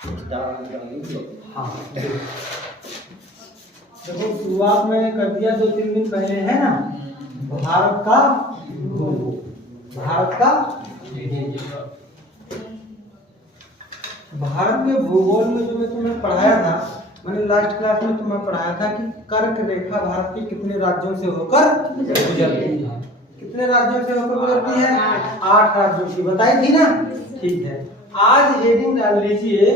हाँ देखो शुरुआत में कर दिया 2-3 दिन पहले है ना, भारत का भारत के भूगोल में जो मैं तुम्हें पढ़ाया था, मैंने लास्ट क्लास में तुम्हें पढ़ाया था कि कर्क रेखा भारत के कितने राज्यों से होकर गुजरती है। कितने राज्यों से होकर गुजरती है? 8 राज्यों की बताई थी ना। ठीक है, आज हेडिंग डाल लीजिए,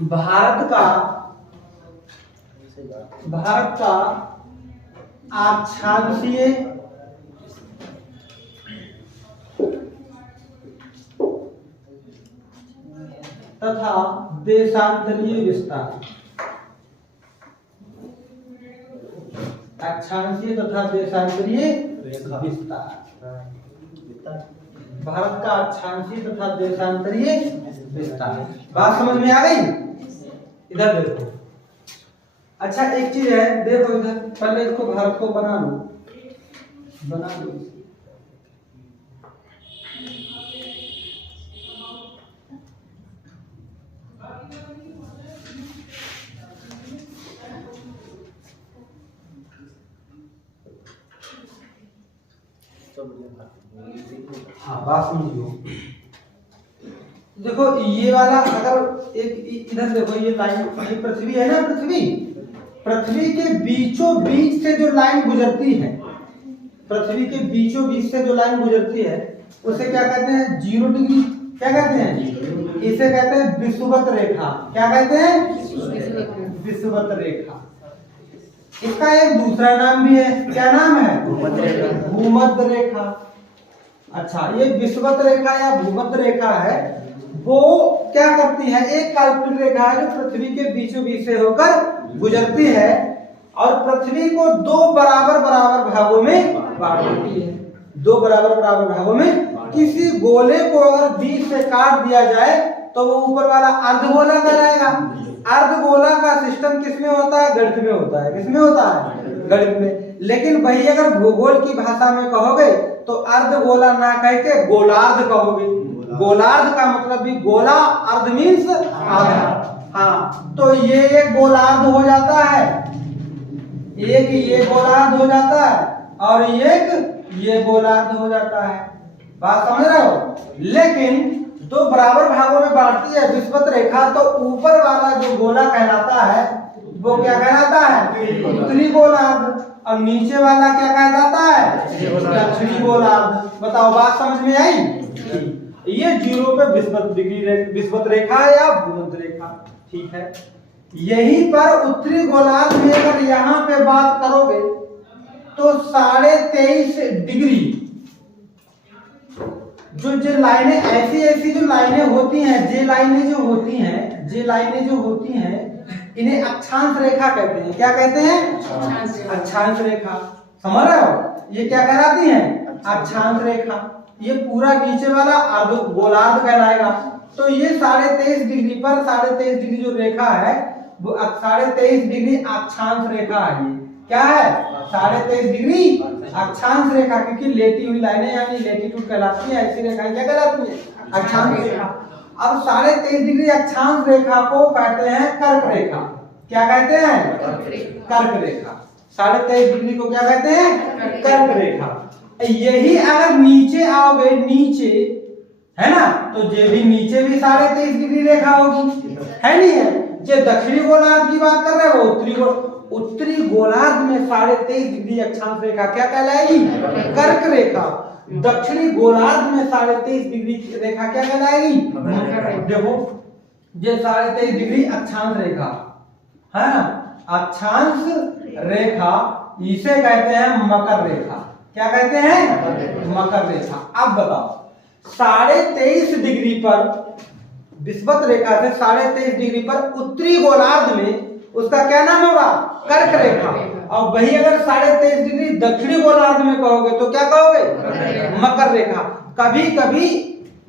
भारत का अक्षांशीय तथा देशांतरीय विस्तार। अक्षांशीय तथा देशांतरीय विस्तार। भारत का अक्षांशीय तथा देशांतरीय विस्तार। बात समझ में आ गई? इधर देखो। अच्छा एक चीज है, देखो इधर, पहले इसको भारत को बना लो। हाँ बात समझियो। देखो ये वाला अगर एक इधर देखो, ये लाइन, ये पृथ्वी है ना, पृथ्वी के बीचों बीच से जो लाइन गुजरती है, पृथ्वी के बीचों बीच से जो लाइन गुजरती है उसे क्या कहते हैं? 0 डिग्री। क्या कहते हैं? इसे कहते हैं विषुवत रेखा। क्या कहते हैं? विषुवत रेखा। इसका एक दूसरा नाम भी है। क्या नाम है? भूमध्य रेखा। अच्छा, ये विषुवत रेखा या भूमध्य रेखा है, वो क्या करती है? एक काल्पनिक रेखा है जो पृथ्वी के बीचों बीच से होकर गुजरती है और पृथ्वी को 2 बराबर भागों में बांट देती है। 2 बराबर भागों में। किसी गोले को अगर बीच से काट दिया जाए तो वो ऊपर वाला अर्धगोला कहलाएगा। अर्धगोला का सिस्टम किसमें होता है? गणित में होता है। किसमें होता है? गणित में। लेकिन वही अगर भूगोल की भाषा में कहोगे तो अर्धगोला ना कह के गोलार्ध कहोगे। गोलार्ध का मतलब भी गोला, अर्ध मीन्स आधा। हाँ, तो ये एक गोलार्ध हो जाता है, एक ये गोलार्ध हो जाता है और एक ये गोलार्ध हो जाता है। बात समझ रहे हो? लेकिन 2 बराबर भागों में बांटती है विषुवत रेखा, तो ऊपर वाला जो गोला कहलाता है वो क्या कहलाता है? उत्तरी गोलार्ध। और नीचे वाला क्या कहलाता है? दक्षिणी गोलार्ध। बताओ बात समझ में आई? ये 0 पे विषुवत रेखा या भूमध्य रेखा। ठीक है, यहीं पर उत्तरी गोलार्ध में अगर यहाँ पे बात करोगे तो 23.5 डिग्री जो लाइनें ऐसी जो लाइनें होती हैं, जे लाइनें जो होती हैं इन्हें अक्षांश रेखा कहते हैं। क्या कहते हैं? अक्षांश रेखा। समझ रहे हो? ये क्या कहलाती हैं? अक्षांश रेखा। ये पूरा नीचे वाला अर्ध गोलार्ध कहलाएगा। तो ये 23.5 डिग्री पर 23.5 डिग्री जो रेखा है वो 23.5 डिग्री अक्षांश रेखा है। क्या है? 23.5 डिग्री अक्षांश रेखा, क्योंकि लेटी हुई लाइनें यानी लेटीट्यूड कहलाती है। ऐसी रेखाएं क्या कहलाती है? अक्षांश रेखा। अब 23.5 डिग्री अक्षांश रेखा को कहते हैं कर्क रेखा। क्या कहते हैं? कर्क रेखा। 23.5 डिग्री को क्या कहते हैं? कर्क रेखा। यही अगर नीचे आओगे, नीचे है ना, तो ये भी नीचे भी 23.5 डिग्री रेखा होगी, है नहीं है? जो दक्षिणी गोलार्ध की बात कर रहे हो, उत्तरी गोलार्ध में 23.5 डिग्री अक्षांश रेखा क्या कहलाएगी? कर्क रेखा। दक्षिणी गोलार्ध में 23.5 डिग्री रेखा क्या कहलाएगी? देखो ये 23.5 डिग्री अक्षांश रेखा है ना, अक्षांश रेखा, इसे कहते हैं मकर रेखा। क्या कहते हैं? मकर रेखा। अब बताओ 23.5 डिग्री पर विषुवत रेखा से 23.5 डिग्री पर उत्तरी गोलार्ध में उसका क्या नाम होगा? कर्क रेखा। और वही अगर 23.5 डिग्री दक्षिणी गोलार्ध में कहोगे तो क्या कहोगे? मकर रेखा। कभी कभी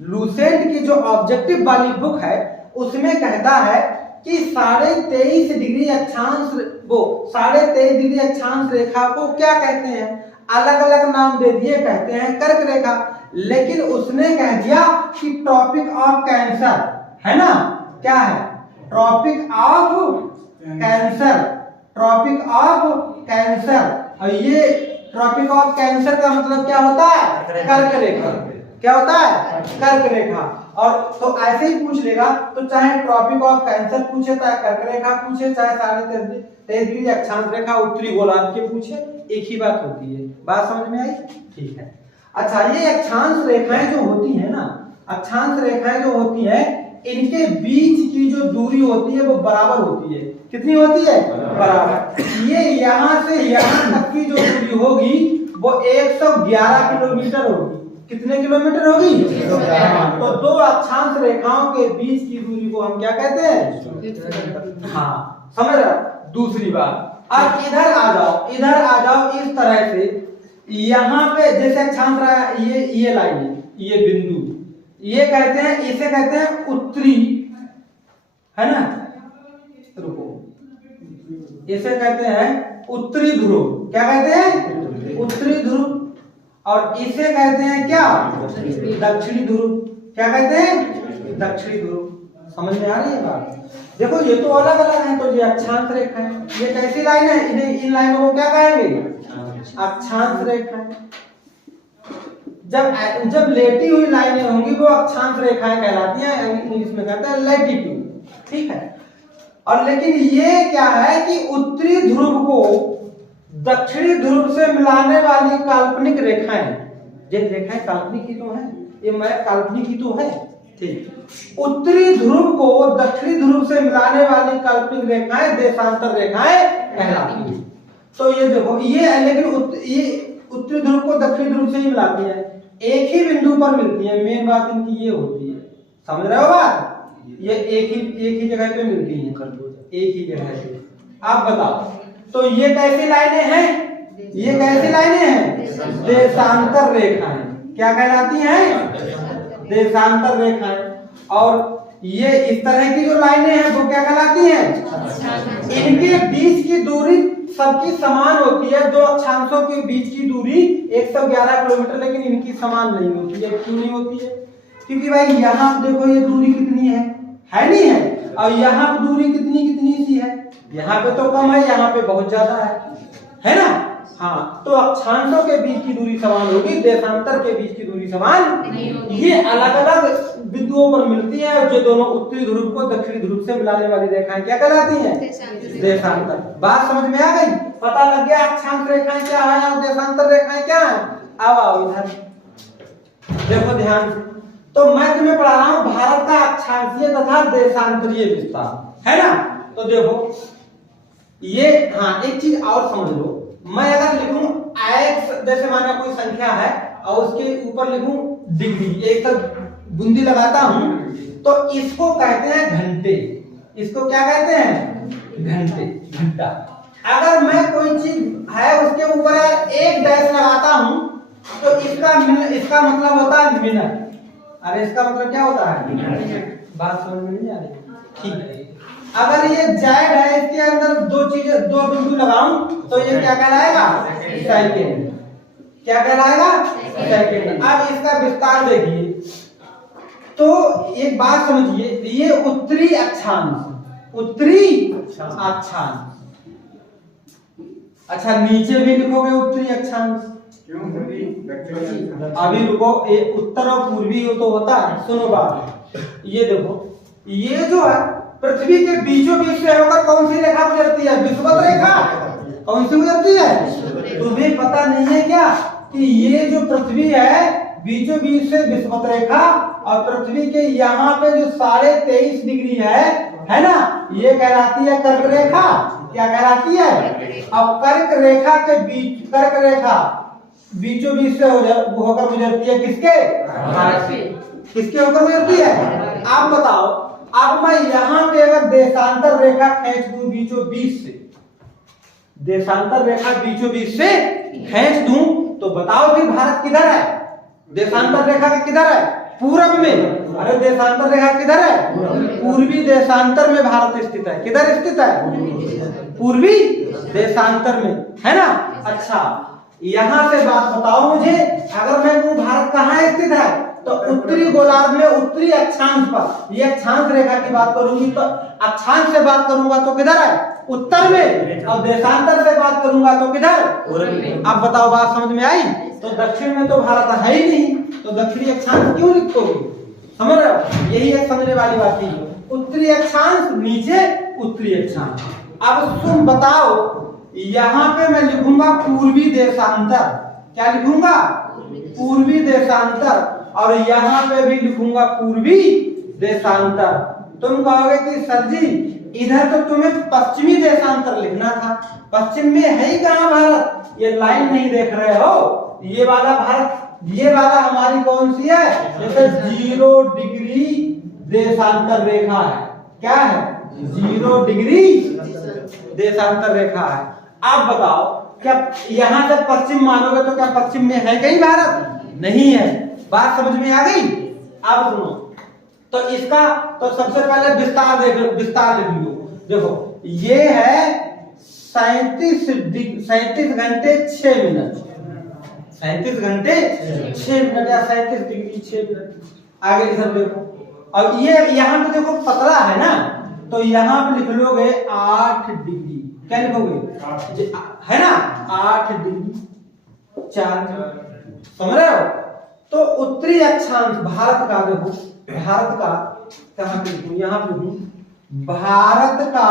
लूसेंट की जो ऑब्जेक्टिव वाली बुक है उसमें कहता है कि 23.5 डिग्री अक्षांश, वो 23.5 डिग्री अक्षांश रेखा को क्या कहते हैं? अलग अलग नाम दे दिए, कहते हैं कर्क रेखा। लेकिन उसने कह दिया कि ट्रॉपिक ऑफ कैंसर है ना, क्या है, tropic of cancer, tropic of cancer. और ये ट्रॉपिक ऑफ कैंसर का मतलब क्या होता है, कर्क रेखा। क्या होता है, कर्क रेखा। और तो ऐसे ही पूछ लेगा, तो चाहे ट्रॉपिक ऑफ कैंसर पूछे, चाहे कर्क रेखा पूछे, चाहे 33.5 अक्षांश रेखा उत्तरी गोलार्ध के पूछे, एक ही बात होती है। बात समझ में आई? ठीक है। अच्छा, ये अक्षांश रेखाएं जो होती है ना, अक्षांश रेखाएं जो होती है, इनके बीच की जो दूरी होती है वो बराबर होती है। कितनी होती है? बराबर। ये यहाँ से यहाँ तक की जो दूरी होगी वो 111 किलोमीटर होगी। कितने किलोमीटर होगी? तो दो अक्षांश रेखाओं के बीच की दूरी को हम क्या कहते हैं? हाँ, समझ रहे? दूसरी बात, अब इधर आ जाओ, इधर आ जाओ। इस तरह से यहाँ पे जैसे अक्षांश रहा, ये लाइन है, ये बिंदु, ये कहते हैं, इसे कहते हैं उत्तरी, है ना, रुको, इसे कहते हैं उत्तरी ध्रुव। क्या कहते हैं? उत्तरी ध्रुव। और इसे कहते हैं क्या? दक्षिणी ध्रुव। क्या कहते हैं? दक्षिणी ध्रुव। समझ में आ रही है बात? देखो, ये तो अलग अलग है, तो ये अक्षांश रेखा है। ये कैसी लाइन है? इन्हें, इन लाइनों को क्या कहेंगे? अक्षांश रेखा। जब लेटी हुई लाइनें होंगी वो अक्षांश रेखाएं कहलाती हैं, इंग्लिश में कहते हैं लैटिट्यूड। ठीक है। और लेकिन ये क्या है कि उत्तरी ध्रुव को दक्षिणी ध्रुव से मिलाने वाली काल्पनिक रेखाएं, ये रेखाएं काल्पनिक ही तो है, ये मैं काल्पनिक ही तो है। ठीक। उत्तरी ध्रुव को दक्षिणी ध्रुव से मिलाने वाली काल्पनिक रेखाएं देशांतर रेखाएं कहलाती हैं। तो ये देखो, ये लेकिन ये उत्तरी ध्रुव को दक्षिणी ध्रुव से ही मिलाती है, एक ही बिंदु पर मिलती है। मेन बात इनकी ये होती है, समझ रहे हो बात? ये एक ही जगह पे मिलती है, एक ही जगह पे। आप बताओ, तो ये कैसी लाइनें हैं? ये कैसी लाइनें हैं? देशांतर रेखाएं। क्या कहलाती हैं? देशांतर रेखाएं। और ये इस तरह की जो लाइनें हैं वो क्या कहलाती हैं? इनके बीच की दूरी सबकी समान होती है। दो अक्षांशों के बीच की दूरी 111 किलोमीटर, लेकिन इनकी समान नहीं होती है। क्यों नहीं होती है? क्योंकि भाई यहाँ देखो, ये दूरी कितनी है नहीं है? और यहाँ पे दूरी कितनी सी है? यहाँ पे तो कम है, यहाँ पे बहुत ज्यादा है ना? हाँ, तो अक्षांशों के बीच की दूरी समान होगी, देशांतर के बीच की दूरी समान नहीं होगी। ये अलग अलग बिंदुओं पर मिलती है। जो दोनों उत्तरी ध्रुव को दक्षिणी ध्रुव से मिलाने वाली रेखाएं क्या कहलाती हैं? देशांतर। बात समझ में आ गई? पता लग गया अक्षांश रेखाएं क्या है और देशांतर रेखाएं क्या है? अब आओ इधर देखो ध्यान से। तो मैं तुम्हें पढ़ा रहा हूं भारत का अक्षांशीय तथा देशांतरीय विस्तार, है ना? तो देखो ये, हाँ, एक चीज और समझ लो। मैं अगर लिखूं x, जैसे माना कोई संख्या है और उसके ऊपर लिखूं डिग्री, एक तक बूंदी लगाता हूं, तो इसको कहते हैं घंटे। इसको क्या कहते हैं? घंटे, घंटा। अगर मैं कोई चीज है उसके ऊपर एक डैश लगाता हूं, तो इसका मतलब होता है मिनट। अरे इसका मतलब क्या होता है? बात समझ में नहीं आ रही? ठीक है। अगर ये जेड है, इसके अंदर दो बिंदु लगाऊं, तो ये क्या कहलाएगा? सेकंड। क्या कहलाएगा? सेकंड। अब इसका विस्तार देखिए, तो एक बात समझिए, ये उत्तरी अक्षांश, उत्तरी अक्षांश। अच्छा, नीचे भी लिखोगे उत्तरी अक्षांश। अभी रुको, उत्तर और पूर्वी तो होता है। सुनो बात, ये देखो, ये जो है पृथ्वी के बीचों बीच से होकर कौन सी रेखा गुजरती है? विषुवत रेखा। कौन सी गुजरती है? तुम्हें पता नहीं है क्या कि ये जो पृथ्वी है बीचों बीच से विषुवत रेखा, और पृथ्वी के यहाँ पे जो 23.5 डिग्री है ना, ये कहलाती है कर्क रेखा। क्या कहलाती है? अब कर्क रेखा के बीच, कर्क रेखा बीचों बीच से होकर गुजरती है किसके? किसके होकर गुजरती है? आप बताओ। अब मैं यहाँ पे अगर देशांतर रेखा खींच दूं बीचों बीच से, देशांतर रेखा बीचों बीच से खींच दूं, तो बताओ कि भारत किधर है? देशांतर रेखा किधर है? पूरब में। अरे देशांतर रेखा किधर है? पूर्वी देशांतर में भारत स्थित है। किधर स्थित है? पूर्वी देशांतर में, है ना? अच्छा, यहाँ से बात बताओ मुझे, अगर मैं कहूँ भारत कहाँ स्थित है, तो उत्तरी गोलार्ध में उत्तरी अक्षांश पर, ये अक्षांश रेखा की बात करूंगी तो अक्षांश से बात करूंगा तो किधर है, उत्तर में, और देशांतर से बात करूंगा तो किधर, पूर्व में। अब बताओ बात समझ में आई। तो दक्षिण में तो भारत है ही नहीं, तो दक्षिणी अक्षांश क्यों लिखोगे, समझ रहे हो, यही एक समझने वाली बात है। उत्तरी अक्षांश नीचे उत्तरी अक्षांश। अब तुम बताओ, यहाँ पे मैं लिखूंगा पूर्वी देशांतर, क्या लिखूंगा, पूर्वी देशांतर, और यहाँ पे भी लिखूंगा पूर्वी देशांतर। तुम कहोगे कि सर जी इधर तो तुम्हें पश्चिमी देशांतर लिखना था, पश्चिम में है ही कहाँ भारत, ये लाइन नहीं देख रहे हो, ये वाला भारत, ये वाला हमारी कौन सी है, जैसे 0 डिग्री देशांतर रेखा है, क्या है, 0 डिग्री देशांतर रेखा है। आप बताओ क्या यहाँ से पश्चिम मानोगे तो क्या पश्चिम में है कहीं भारत, नहीं है, बात समझ में आ गई। अब सुनो, तो इसका तो सबसे पहले विस्तार लिख लो। देखो ये है 37 घंटे 6 मिनट, 37 घंटे 6 मिनट या 37 डिग्री 6 मिनट। आगे इधर देखो, और ये यहाँ पे देखो पतला है ना, तो यहाँ पे लिख लोगे 8 डिग्री, क्या लिखोगे, है ना, 8 डिग्री 4 मिनट, समझ रहे हो। तो उत्तरी अक्षांश भारत का, देखो भारत का कहाँ पे लिखूं, यहाँ पे लिखूं, भारत का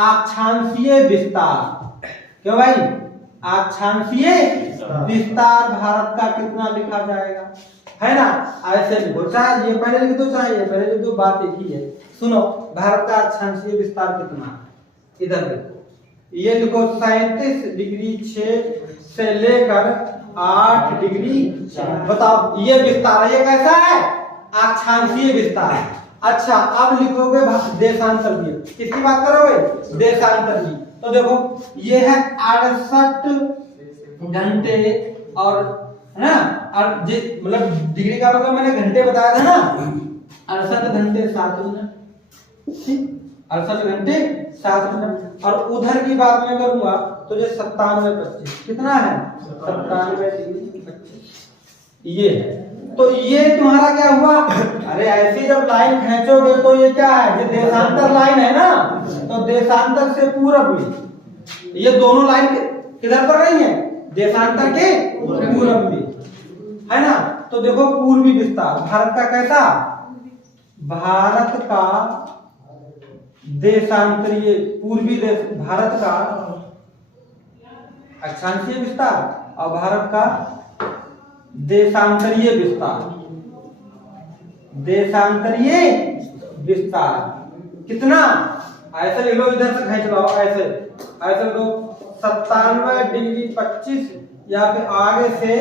अक्षांशीय विस्तार, क्यों भाई, अक्षांशीय विस्तार भारत का कितना लिखा जाएगा, है ना, ऐसे लिखो, चाहे ये पहले लिख दो चाहे ये पहले लिख दो, बात एक ही है। सुनो, भारत का अक्षांशीय विस्तार कितना है, इधर देखो, ये लिखो 37 डिग्री 6 से लेकर 8 डिग्री। बताओ ये विस्तार, ये कैसा है, अक्षांशीय विस्तार। अच्छा अब लिखोगे देशांतर भी, किसकी बात करोगे, देशांतर भी। तो देखो ये है 68 घंटे, और है ना, और मतलब डिग्री का मतलब मैंने घंटे बताया था ना, 68 घंटे 7 मिनट, 68 घंटे 7 मिनट। और उधर की बात मैं करूंगा तो जो 97 कितना है, 97 डिग्री 25, ये है। तो ये तुम्हारा क्या हुआ, अरे ऐसी जब लाइन खींचोगे तो ये क्या है, ये देशांतर लाइन है ना, तो देशांतर से पूरब में ये दोनों लाइन किधर पर रही है, देशांतर के पूरब में, है ना। तो देखो पूर्वी विस्तार भारत का कैसा, भारत का देशांतरीय पूर्वी देश, भारत का अक्षांशीय विस्तार और भारत का देशांतरीय विस्तार, देशांतरीय विस्तार कितना, ऐसे लिख लो, इधर से खींच लो, ऐसे ऐसे लो, 97 डिग्री 25 या फिर आगे से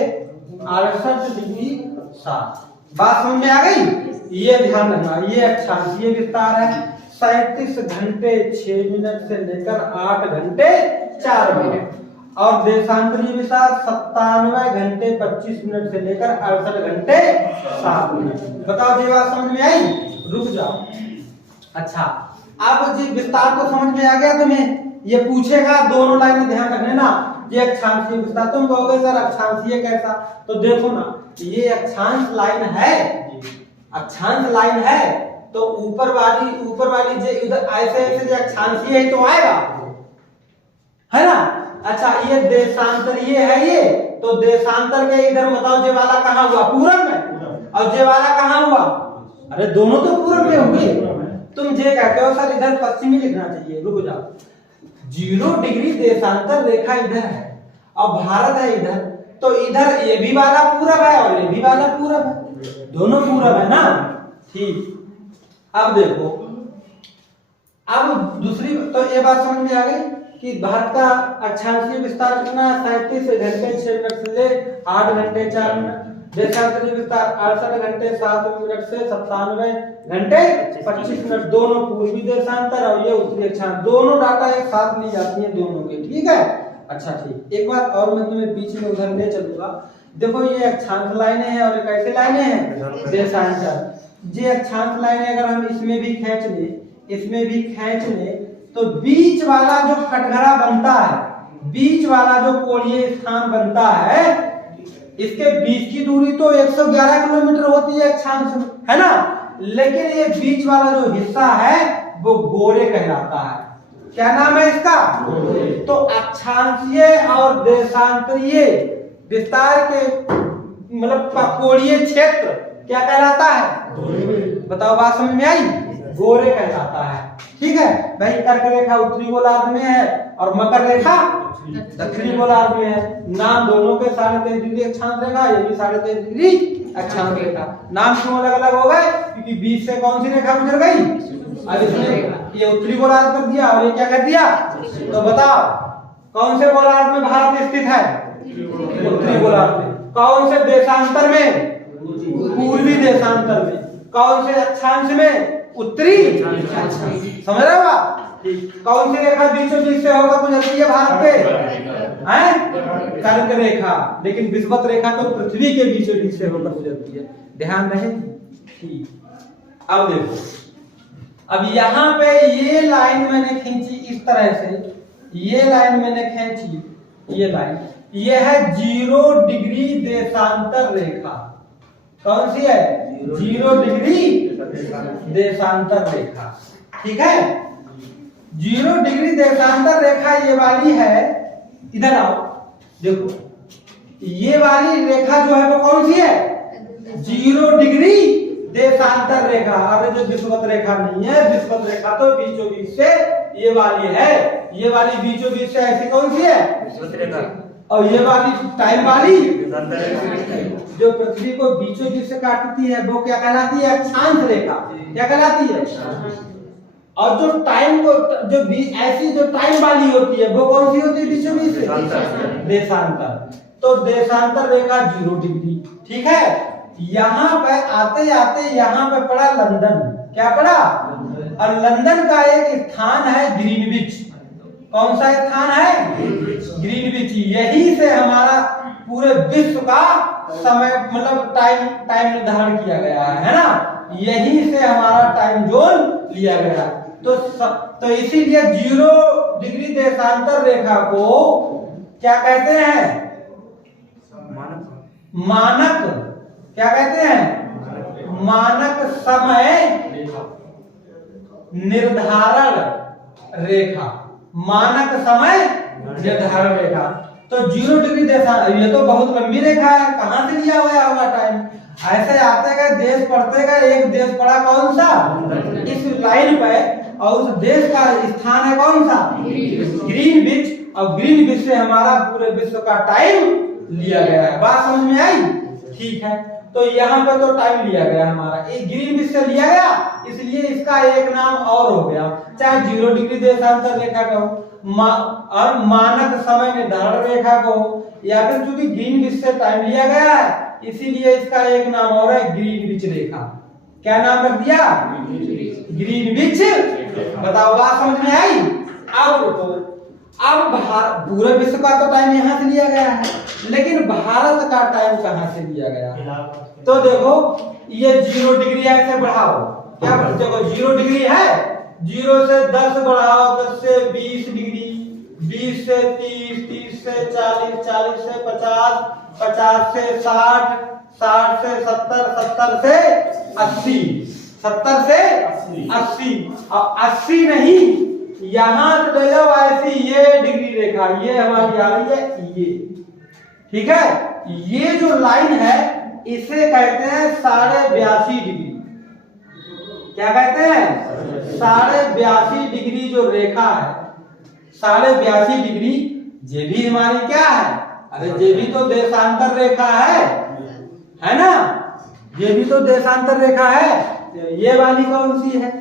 68 डिग्री 7। बात समझ में आ गई। ये ध्यान रखना, ये अक्षांशीय विस्तार है, 37 घंटे 6 मिनट से लेकर 8 घंटे 4 मिनट, और देशांतरीय विस्तार 97 घंटे 25 मिनट से लेकर 68 घंटे 7 मिनट। बताओ ये बात समझ में आई, रुक जाओ। अच्छा अब जी विस्तार तो समझ में आ गया तुम्हें, ये पूछेगा दोनों लाइन में ध्यान रखने ना, ये अक्षांशीय विस्तार, तुम कहोगे सर अक्षांशीय कैसा, तो देखो ना ये अक्षांश लाइन है, अक्षांश लाइन है, तो ऊपर वाली जो इधर ऐसे ऐसे जो अक्षांशीय है तो आएगा, है ना। अच्छा ये देशांतरीय है, ये तो देशांतर के इधर बताओ जे वाला कहाँ हुआ, पूरब में, और जे वाला कहाँ हुआ, अरे दोनों तो पूरब में होंगे। तुम जे कहते हो सर इधर पश्चिमी लिखना चाहिए, रुक जाओ, 0 डिग्री देशांतर रेखा इधर है और भारत है इधर, तो इधर ये भी वाला पूरब है और ये भी वाला पूरब है, दोनों पूरब है ना, ठीक। अब देखो, अब दूसरी, तो ये बात समझ में आ गई कि भारत का अक्षांशीय विस्तार कितना, 37 घंटे 6 मिनट से 8 घंटे 4 मिनट, देशांतरीय विस्तार 68 घंटे 7 मिनट से 97 घंटे 25 मिनट, दोनों पूर्वी देशांतर और ये उत्तरी अक्षांश, दोनों डाटा एक साथ ली जाती है दोनों के, ठीक है। अच्छा ठीक, एक बात और मैं तुम्हें बीच में उधर ले चलूंगा। देखो ये अक्षांश लाइनें हैं और कैसे लाइनें हैं, देशांतर। ये अक्षांश लाइनें अगर हम इसमें भी खींच ले, इसमें भी खींच ले, तो बीच वाला जो कटघरा बनता है बीच वाला जो कोणीय स्थान बनता है, इसके बीच की दूरी तो 111 किलोमीटर होती है अक्षांश में, है ना, लेकिन ये बीच वाला जो हिस्सा है वो गोरे कहलाता है। क्या नाम है इसका? तो अक्षांशीय और देशांतरीय विस्तार के मतलब कोणीय क्षेत्र क्या कहलाता है? बताओ, बात समझ में आई? गोरे कहलाता है। ठीक है भाई, कर्क रेखा उत्तरी गोलार्ध में है और मकर रेखा दक्षिणी गोलार्ध में है। नाम दोनों के 23.5 डिग्री अक्षांश रेखा, ये भी 23.5 डिग्री अक्षांश रेखा। नाम क्यों अलग अलग हो गए? क्योंकि बीच से कौन सी रेखा गुजर गई? अब इसने ये उत्तरी गोलार्ध कर दिया और ये क्या कर दिया? तो बताओ, कौन से गोलार्ध में भारत स्थित है? उत्तरी गोलार्ध में। कौन से देशांतर में? पूर्वी देशांतर में। कौन से अक्षांश में? उत्तरी। समझ रहे हो आप? कौन सी रेखा बीचों बीच से होकर गुजरती है भारत के? हैं? कर्क रेखा। लेकिन विषुवत रेखा तो पृथ्वी के बीचों बीच से होकर गुजरती है। ध्यान रहे। ठीक, अब देखो, अब यहाँ पे ये लाइन मैंने खींची इस तरह से, ये लाइन मैंने खींची, ये लाइन, ये है 0 डिग्री देशांतर रेखा। कौन सी है? 0 डिग्री देशांतर रेखा। ठीक है, 0 डिग्री देशांतर रेखा ये वाली है। इधर आओ, देखो, ये वाली रेखा जो है वो कौन सी है? 0 डिग्री देशांतर रेखा। और जो विषुवत रेखा नहीं है, विषुवत रेखा तो बीचों बीच से ये वाली है। ये वाली बीचों बीच से ऐसी कौन सी है? विषुवत रेखा। और ये वाली टाइम वाली जो पृथ्वी को बीचों बीच से काटती है वो क्या कहलाती है? अक्षांश रेखा। क्या कहलाती है? और जो टाइम को जो बीच ऐसी जो टाइम वाली होती है वो कौन सी होती है बीचों बीच से? देशांतर। तो देशांतर रेखा 0 डिग्री। ठीक है, यहाँ पे आते आते यहाँ पे पड़ा लंदन। क्या पड़ा? और लंदन का एक स्थान है ग्रीनविच। कौन सा स्थान है? ग्रीनविच। यही से हमारा पूरे विश्व का समय मतलब टाइम निर्धारण किया गया है ना, यही से हमारा टाइम जोन लिया गया। तो इसीलिए 0 डिग्री देशांतर रेखा को क्या कहते हैं? मानक। क्या कहते हैं? मानक समय निर्धारण रेखा। मानक समय निर्धारण रेखा। तो 0 डिग्री देशांतर, ये तो बहुत लंबी रेखा है, कहां से लिया हुआ होगा टाइम? ऐसे आते गए, देश पढ़ते गए, एक देश पड़ा कौन सा? इस लाइन पे, और उस देश का स्थान है कौन सा? ग्रीनविच। और ग्रीनविच से हमारा पूरे विश्व का टाइम लिया गया है। बात समझ में आई? ठीक है, तो यहाँ पे तो टाइम लिया गया हमारा, एक ग्रीनविच से लिया गया, इसलिए इसका एक नाम और हो गया। चाहे 0 डिग्री देशांतर रेखा कहो और मानक समय निर्धारण रेखा कहो, या फिर चूंकि ग्रीनविच से टाइम लिया गया है इसीलिए इसका एक नाम और है ग्रीनविच रेखा। क्या नाम रख दिया? ग्रीनविच। बताओ, बात समझ में आई? अब देखो, अब पूरे विश्व का तो टाइम यहाँ से लिया गया है, लेकिन भारत का टाइम कहाँ से लिया गया? तो देखो, ये 0 डिग्री है, इसे बढ़ाओ। क्या देखो, 0 डिग्री है, 0 से 10 बढ़ाओ, 10 से 20 डिग्री, 20 से 30, 30 से 40, 40 से 50, 50 से 60, 60 से 70, 70 से 80, 70 से 80, और 80 नहीं, यहां से ले लो ऐसी ये डिग्री रेखा, ये हमारी आ रही है ये। ठीक है, ये जो लाइन है इसे कहते हैं 82.5 डिग्री। क्या कहते हैं? 82.5 डिग्री जो रेखा है, 82.5 डिग्री, ये भी हमारी क्या है? अरे ये भी तो देशांतर रेखा है ना? ये भी तो देशांतर रेखा है। ये वाली कौन सी है?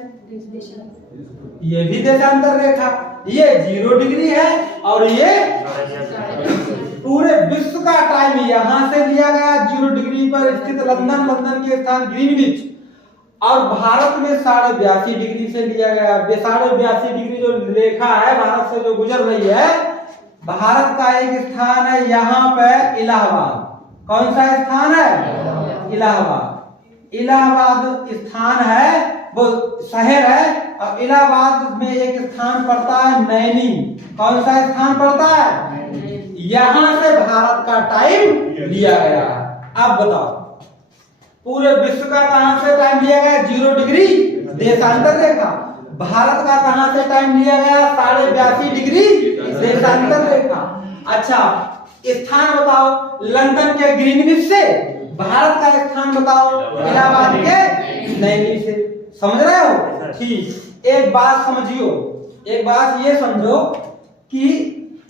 ये भी देशांतर रेखा। ये 0 डिग्री है और ये पूरे विश्व का टाइम यहां से लिया गया 0 डिग्री पर स्थित लंदन, लंदन के स्थान ग्रीनविच, और भारत में 82.5 डिग्री से लिया गया। 82.5 डिग्री जो रेखा है भारत से जो गुजर रही है, भारत का एक स्थान है यहाँ पे इलाहाबाद। कौन सा स्थान है? इलाहाबाद। इलाहाबाद स्थान है, वो शहर है, और इलाहाबाद में एक स्थान पड़ता है नैनी। कौन सा स्थान पड़ता है? यहां से भारत का टाइम लिया गया है। अब बताओ पूरे विश्व का कहां से टाइम लिया गया? 0 डिग्री देशांतर रेखा। भारत का कहां से टाइम लिया गया? 82.5 डिग्री देशांतर रेखा। अच्छा स्थान बताओ, लंदन के ग्रीनविच से। भारत का स्थान बताओ, इलाहाबाद के नैनी से। समझ रहे हो? ठीक। एक बात समझियो, एक बात ये समझो कि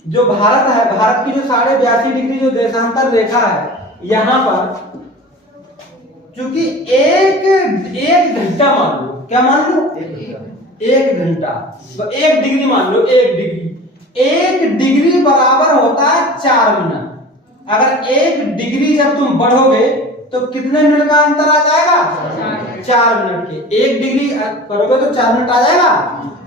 जो भारत है, भारत की जो 82.5 डिग्री जो देशांतर रेखा है, यहाँ पर क्योंकि एक घंटा मान लो, क्या मान लो? 1 घंटा, तो 1 डिग्री मान लो, 1 डिग्री। 1 डिग्री बराबर होता है 4 मिनट। अगर 1 डिग्री जब तुम बढ़ोगे तो कितने मिनट का अंतर आ जाएगा? 4 मिनट के। 1 डिग्री करोगे तो 4 मिनट आ जाएगा।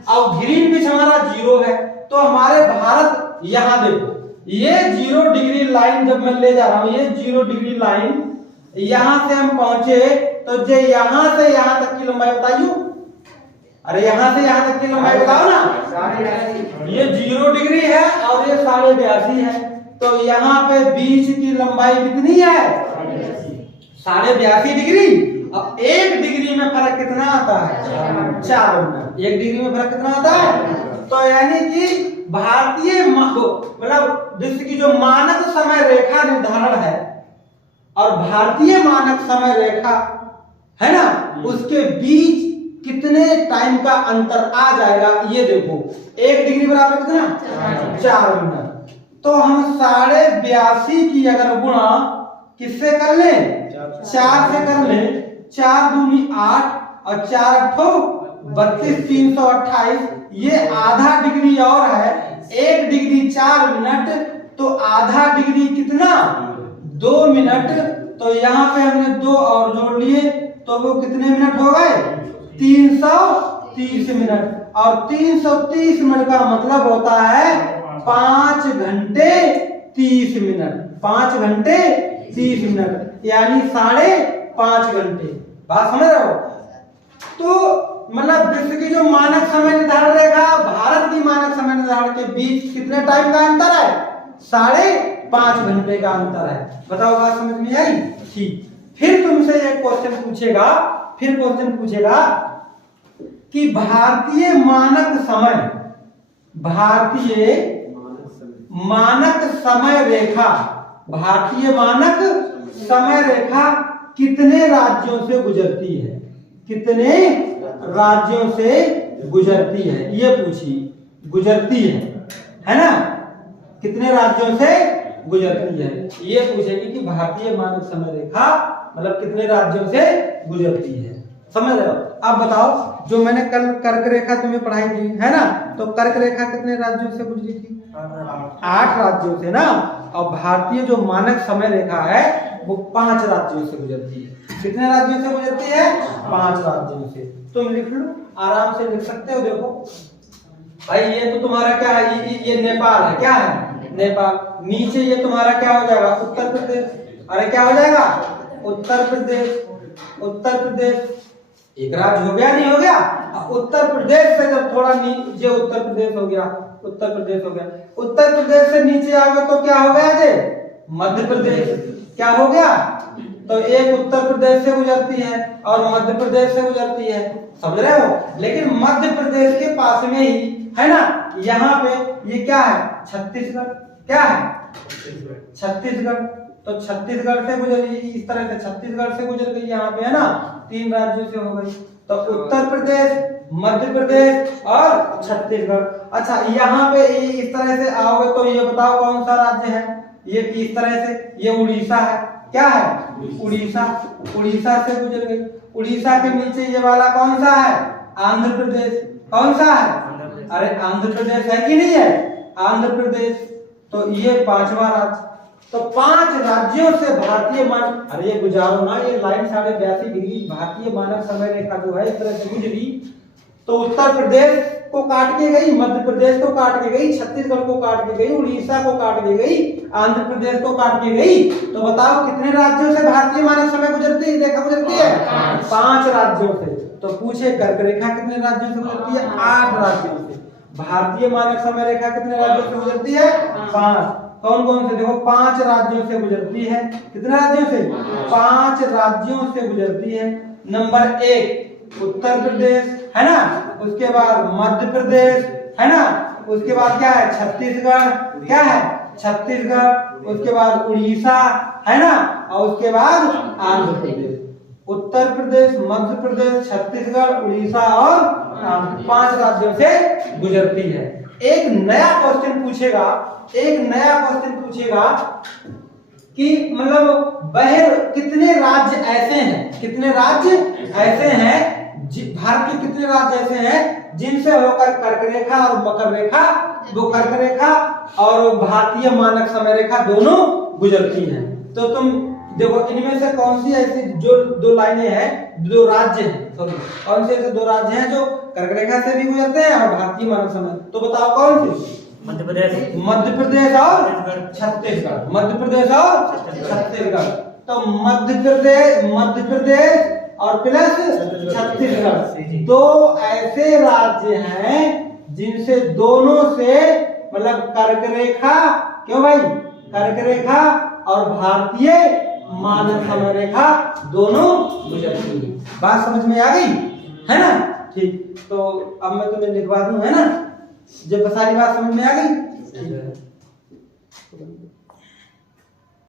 अब ग्रीनविच हमारा 0 है, तो हमारे भारत यहां देखो, ये 0 डिग्री लाइन जब मैं ले जा रहा हूं, ये 0 डिग्री लाइन यहां से हम पहुंचे, तो जो यहां से यहां तक की लंबाई बताइयो। अरे यहां से यहां तक की लंबाई बताओ ना। ये 0 डिग्री है और ये 82.5 है, तो यहाँ पे बीच की लंबाई कितनी है? 82.5 डिग्री। अब 1 डिग्री में फर्क कितना आता है? 4 मिनट। 1 डिग्री में फर्क कितना आता है? तो यानी कि भारतीय मतलब विश्व की जो मानक समय रेखा निर्धारण है और भारतीय मानक समय रेखा है ना, उसके बीच कितने टाइम का अंतर आ जाएगा ये देखो। 1 डिग्री बराबर कितना? 4 मिनट। तो हम 82.5 की अगर गुणा किससे कर ले? 4 से कर ले। 4 दूनी 8 और 4 अट्ठो 32, 328। ये आधा डिग्री और है। 1 डिग्री 4 मिनट, तो आधा डिग्री कितना? 2 मिनट। तो यहाँ पे हमने 2 और जोड़ लिए, तो वो कितने मिनट हो गए? 330 मिनट। और 330 मिनट का मतलब होता है 5 घंटे 30 मिनट। 5 घंटे 30 मिनट यानी 5.5 घंटे। बात समझ रहे हो? तो मतलब विश्व की जो मानक समय निर्धारण रेखा, भारत की मानक समय निर्धारण के बीच कितने टाइम का अंतर है? 5.5 घंटे का अंतर है। बताओ बात समझ में आई? ठीक। फिर तुमसे एक क्वेश्चन पूछेगा, कि भारतीय मानक समय रेखा कितने राज्यों से गुजरती है? कितने राज्यों से गुजरती है ये पूछी। गुजरती है ना? कितने राज्यों से गुजरती है ये पूछेगी कि भारतीय मानक समय रेखा मतलब कितने राज्यों से गुजरती है। समझ रहे हो? अब बताओ, जो मैंने कल कर्क रेखा तुम्हें पढ़ाई थी है ना, तो कर्क रेखा कितने राज्यों से गुजरी थी? 8 राज्यों से ना। और भारतीय जो मानक समय रेखा है वो 5 राज्यों से गुजरती है। कितने राज्यों से गुजरती है? 5 राज्यों से। तुम लिख लो, आराम से लिख सकते हो। देखो भाई, ये तो तुम्हारा क्या है? ये नेपाल है। क्या है? नेपाल। नीचे ये तुम्हारा क्या हो जाएगा? उत्तर प्रदेश। अरे क्या हो जाएगा? उत्तर प्रदेश एक राज्य हो गया, नहीं हो गया? उत्तर प्रदेश से जब थोड़ा नीचे उत्तर प्रदेश हो गया। उत्तर प्रदेश से नीचे आओगे तो क्या हो गया? जे मध्य प्रदेश। क्या हो गया? तो एक उत्तर प्रदेश से गुजरती है और मध्य प्रदेश से गुजरती है। समझ रहे हो? लेकिन मध्य प्रदेश के पास में ही है ना, यहाँ पे ये क्या है? छत्तीसगढ़। क्या है? छत्तीसगढ़। तो छत्तीसगढ़ से गुजरी, इस तरह से छत्तीसगढ़ से गुजर गई यहाँ पे है ना, 3 राज्यों से हो गई। तो उत्तर प्रदेश, मध्य प्रदेश और छत्तीसगढ़। अच्छा, यहाँ पे इस तरह से आओगे तो ये बताओ कौन सा राज्य है? ये इस तरह से ये उड़ीसा है। क्या है? उड़ीसा से गुजर गई। उड़ीसा के नीचे ये वाला कौन सा है? आंध्र प्रदेश। कौन सा है? अरे आंध्र प्रदेश है कि नहीं है? आंध्र प्रदेश। तो ये 5वां राज्य। तो 5 राज्यों से भारतीय मानक, अरे ये गुजारो ना, ये लाइन 82.5 डिग्री भारतीय मानक समय रेखा जो है इस तरह से गुजरी। तो उत्तर प्रदेश को काट के गई, मध्य प्रदेश को काट के गई, छत्तीसगढ़ को काट के गई, उड़ीसा को काट के गई, आंध्र प्रदेश को काट के गई। तो बताओ कितने राज्यों से भारतीय मानक समय गुजरती रेखा गुजरती है? 5 राज्यों से। तो पूछे कर्क रेखा कितने राज्यों से गुजरती है? 8 राज्यों से। भारतीय मानक समय रेखा कितने राज्यों से गुजरती है? 5। कौन कौन से, देखो 5 राज्यों से गुजरती है। कितने राज्यों से? 5 राज्यों से गुजरती है। नंबर 1 उत्तर प्रदेश है ना, उसके बाद मध्य प्रदेश है ना, उसके बाद क्या है छत्तीसगढ़, क्या है छत्तीसगढ़, उसके बाद उड़ीसा है ना, और उसके बाद आंध्र प्रदेश। उत्तर प्रदेश, मध्य प्रदेश, छत्तीसगढ़, उड़ीसा और आंध्र, 5 राज्यों से गुजरती है। एक नया क्वेश्चन पूछेगा, एक नया क्वेश्चन पूछेगा कि मतलब वह कितने राज्य ऐसे हैं, कितने राज्य ऐसे हैं, भारत के कितने राज्य ऐसे हैं जिनसे होकर कर्क रेखा और मकर रेखा, वो कर्क रेखा और भारतीय मानक समय रेखा दोनों गुजरती हैं। तो तुम देखो इनमें से कौन सी ऐसी जो 2 लाइनें हैं, 2 राज्य हैं, सॉरी कौन से ऐसे 2 राज्य हैं जो कर्क रेखा से भी गुजरते हैं और भारतीय मानक समय, तो बताओ कौन से? मध्य प्रदेश और छत्तीसगढ़, मध्य प्रदेश और छत्तीसगढ़। तो मध्य प्रदेश और प्लस छत्तीसगढ़ 2 ऐसे राज्य हैं जिनसे दोनों से मतलब कर्क रेखा, क्यों भाई, कर्क रेखा और भारतीय मानक समय रेखा दोनों गुजरती है। बात समझ में आ गई है ना? ठीक, तो अब मैं तुम्हें लिखवा दूं है ना, जब सारी बात समझ में आ गई।